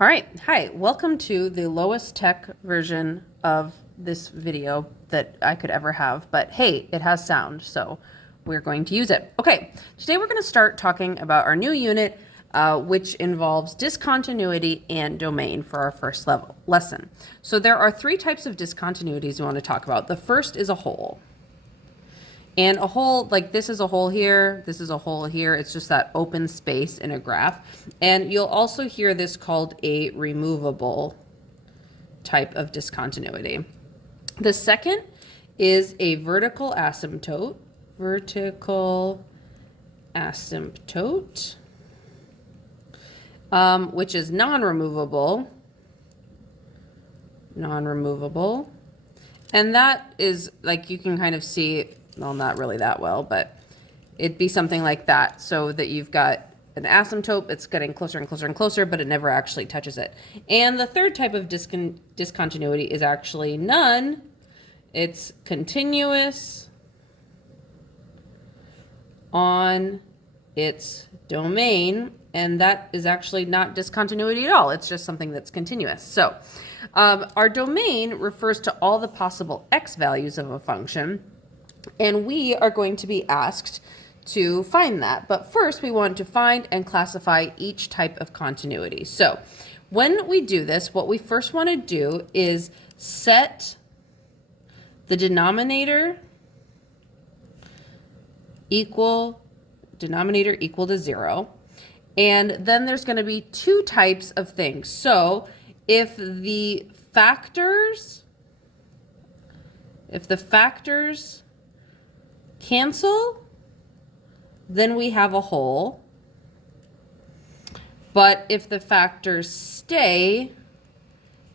All right, hi, welcome to the lowest tech version of this video that I could ever have, but hey, it has sound, so we're going to use it. Okay, today we're going to start talking about our new unit, which involves discontinuity and domain for our first lesson. So there are three types of discontinuities we want to talk about. The first is a hole. And a hole, like this is a hole here, this is a hole here. It's just that open space in a graph. And you'll also hear this called a removable type of discontinuity. The second is a vertical asymptote. Which is non-removable. And that is, like, you can kind of see, well, not really that well, but it'd be something like that, so that you've got an asymptote, it's getting closer and closer and closer, but it never actually touches it. And the third type of discontinuity is actually none. It's continuous on its domain, and that is actually not discontinuity at all. It's just something that's continuous. So our domain refers to all the possible x values of a function, and we are going to be asked to find that. But first, we want to find and classify each type of continuity. So when we do this, what we first want to do is set the denominator equal to 0. And then there's going to be two types of things. So if the factors cancel, then we have a hole. But if the factors stay,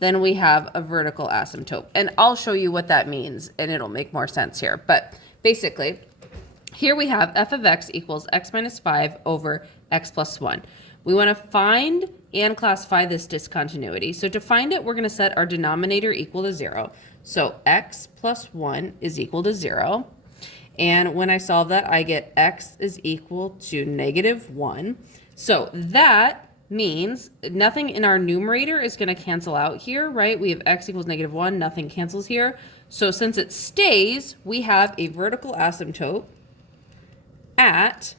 then we have a vertical asymptote. And I'll show you what that means, and it'll make more sense here. But basically, here we have f of x equals x minus 5 over x plus 1. We want to find and classify this discontinuity. So to find it, we're going to set our denominator equal to 0. So x plus 1 is equal to 0. And when I solve that, I get x is equal to -1. So that means nothing in our numerator is going to cancel out here, right? We have x equals -1, nothing cancels here. So since it stays, we have a vertical asymptote at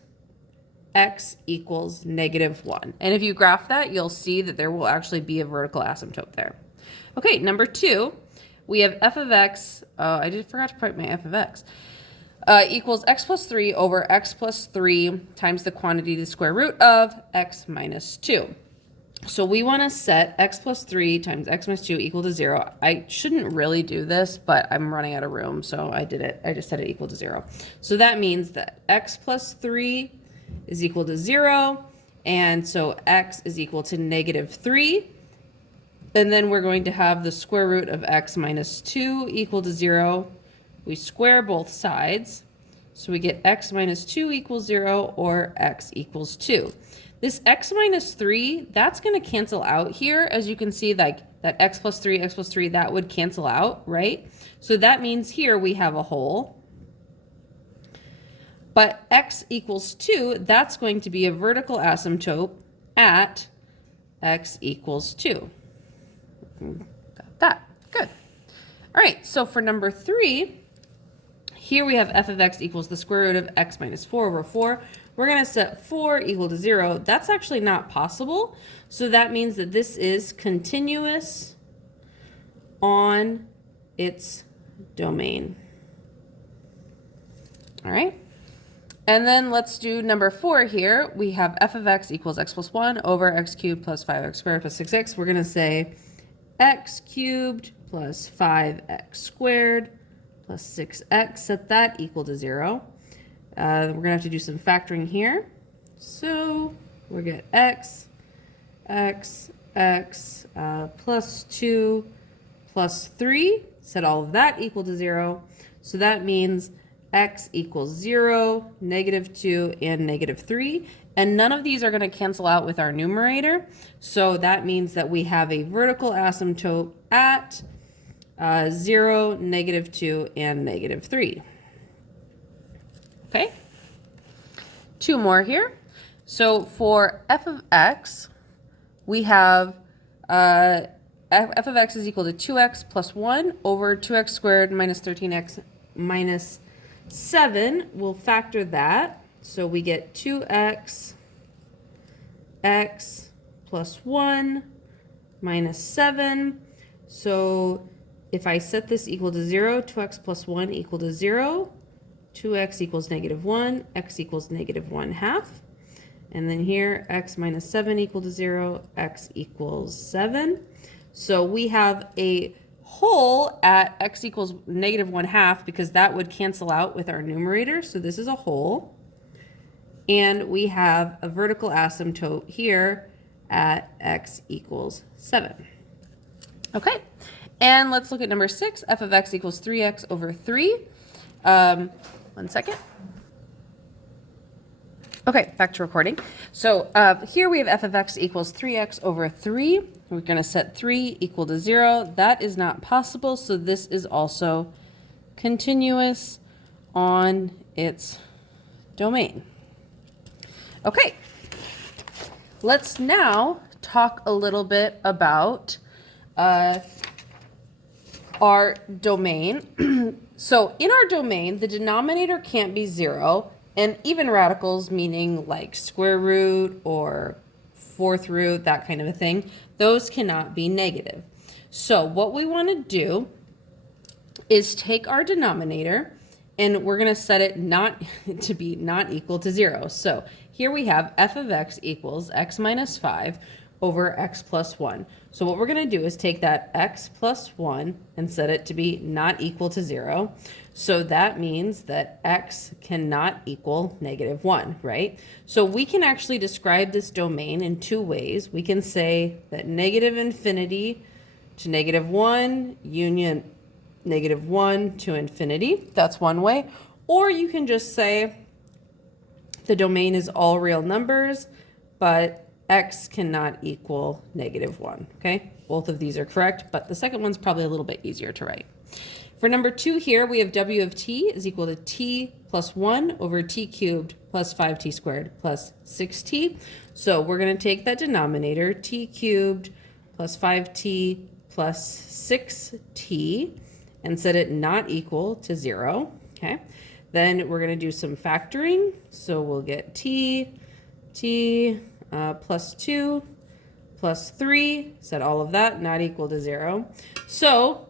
x equals -1. And if you graph that, you'll see that there will actually be a vertical asymptote there. Okay, number 2, we have f of x, I forgot to write my f of x, equals x plus 3 over x plus 3 times the quantity to the square root of x minus 2. So we want to set x plus 3 times x minus 2 equal to 0. I shouldn't really do this, but I'm running out of room, so I did it. I just set it equal to 0. So that means that x plus 3 is equal to 0, and so x is equal to -3. And then we're going to have the square root of x minus 2 equal to 0. We square both sides, so we get x minus 2 equals 0, or x equals 2. This x minus 3, that's going to cancel out here. As you can see, like that x plus 3, that would cancel out, right? So that means here we have a hole. But x equals 2, that's going to be a vertical asymptote at x equals 2. Got that. Good. All right, so for number 3, here we have f of x equals the square root of x minus 4 over 4. We're going to set 4 equal to 0. That's actually not possible. So that means that this is continuous on its domain. All right. And then let's do number 4 here. We have f of x equals x plus 1 over x cubed plus 5x squared plus 6x. We're going to say x cubed plus 5x squared plus 6x, set that equal to 0. We're going to have to do some factoring here. So we get x plus 2 plus 3, set all of that equal to 0. So that means x equals 0, -2, and -3. And none of these are going to cancel out with our numerator. So that means that we have a vertical asymptote at 0, -2, and -3. Okay, 2 more here. So for f of x, we have f of x is equal to 2x plus 1 over 2x squared minus 13x minus 7. We'll factor that. So we get 2x x plus 1 minus 7. So if I set this equal to 0, 2x plus 1 equal to 0. 2x equals negative 1. X equals negative 1/2. And then here, x minus 7 equal to 0. X equals 7. So we have a whole at x equals negative 1/2 because that would cancel out with our numerator. So this is a whole. And we have a vertical asymptote here at x equals 7. Okay, and let's look at number 6. F of x equals 3x over 3. 1 second. Okay, back to recording. So here we have f of x equals 3x over 3. We're going to set 3 equal to 0. That is not possible, so this is also continuous on its domain. Okay, let's now talk a little bit about our domain. So in our domain, the denominator can't be 0, and even radicals, meaning like square root or fourth root, that kind of a thing, those cannot be negative. So what we want to do is take our denominator and we're going to set it not to be not equal to 0. So here we have f of x equals x minus 5 over x plus 1. So what we're going to do is take that x plus 1 and set it to be not equal to 0. So that means that x cannot equal negative 1, right? So we can actually describe this domain in two ways. We can say that negative infinity to negative 1 union negative 1 to infinity. That's one way. Or you can just say the domain is all real numbers, but x cannot equal negative 1, okay? Both of these are correct, but the second one's probably a little bit easier to write. For number 2 here, we have w of t is equal to t plus 1 over t cubed plus 5t squared plus 6t. So we're going to take that denominator, t cubed plus 5t plus 6t, and set it not equal to 0, okay? Then we're going to do some factoring. So we'll get t plus 2 plus 3, set all of that not equal to 0. So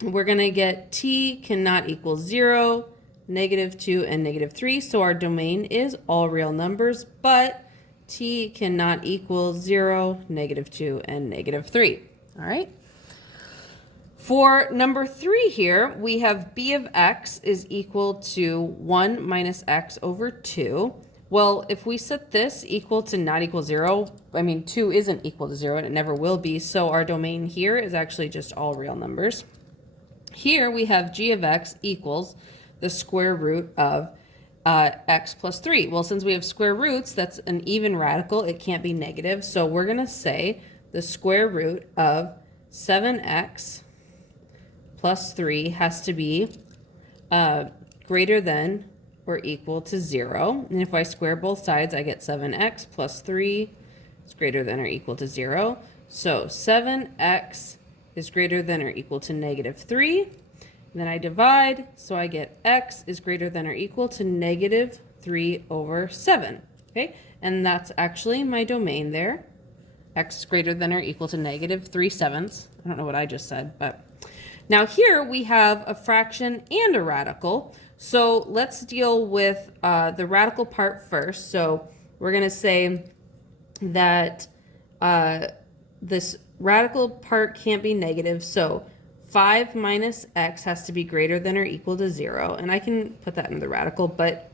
we're going to get t cannot equal 0, negative 2, and negative 3. So our domain is all real numbers, but t cannot equal 0, negative 2, and negative 3. All right. For number 3 here, we have b of x is equal to 1 minus x over 2. Well, if we set this equal to not equal 0, I mean 2 isn't equal to 0 and it never will be, so our domain here is actually just all real numbers. Here we have g of x equals the square root of x plus 3. Well, since we have square roots, that's an even radical, it can't be negative, so we're going to say the square root of 7x plus 3 has to be greater than or equal to 0. And if I square both sides, I get 7x plus 3 is greater than or equal to 0. So 7x is greater than or equal to negative 3. And then I divide, so I get x is greater than or equal to negative 3 over 7. Okay, and that's actually my domain there. X is greater than or equal to negative 3/7. I don't know what I just said, but now here we have a fraction and a radical. So let's deal with the radical part first. So we're going to say that this radical part can't be negative. So 5 minus x has to be greater than or equal to 0. And I can put that in the radical, but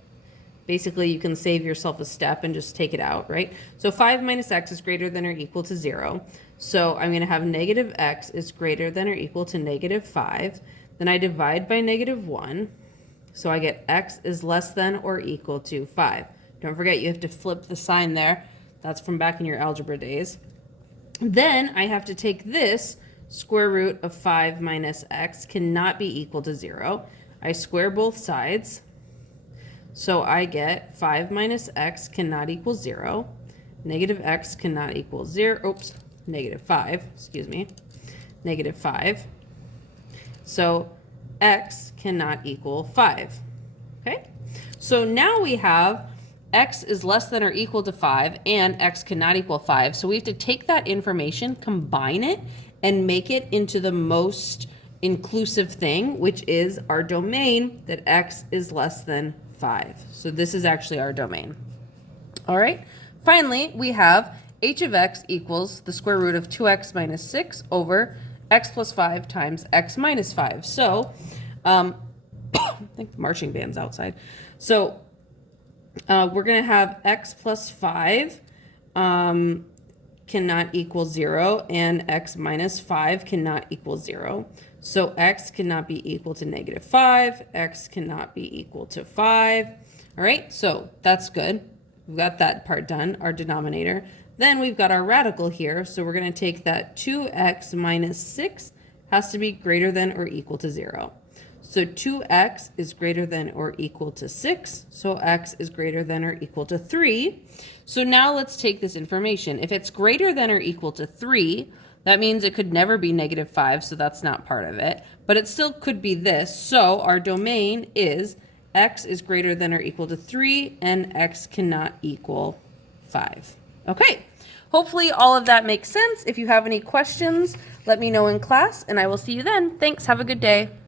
basically you can save yourself a step and just take it out, right? So 5 minus x is greater than or equal to 0. So I'm going to have negative x is greater than or equal to negative 5. Then I divide by negative 1. So I get x is less than or equal to 5. Don't forget, you have to flip the sign there. That's from back in your algebra days. Then I have to take this square root of 5 minus x cannot be equal to 0. I square both sides. So I get 5 minus x cannot equal 0. Negative x cannot equal 0. Oops, negative 5, excuse me, negative 5. So x cannot equal 5. Okay? So now we have x is less than or equal to 5 and x cannot equal 5. So we have to take that information, combine it, and make it into the most inclusive thing, which is our domain that x is less than 5. So this is actually our domain. All right. Finally, we have h of x equals the square root of 2x minus 6 over x plus 5 times x minus 5. So I think the marching band's outside. So we're going to have x plus 5 cannot equal 0, and x minus 5 cannot equal 0. So x cannot be equal to negative 5. X cannot be equal to 5. All right, so that's good. We've got that part done, our denominator. Then we've got our radical here. So we're going to take that 2x minus 6 has to be greater than or equal to 0. So 2x is greater than or equal to 6. So x is greater than or equal to 3. So now let's take this information. If it's greater than or equal to 3, that means it could never be negative 5, so that's not part of it. But it still could be this. So our domain is x is greater than or equal to 3, and x cannot equal 5. Okay, hopefully all of that makes sense. If you have any questions, let me know in class, and I will see you then. Thanks, have a good day.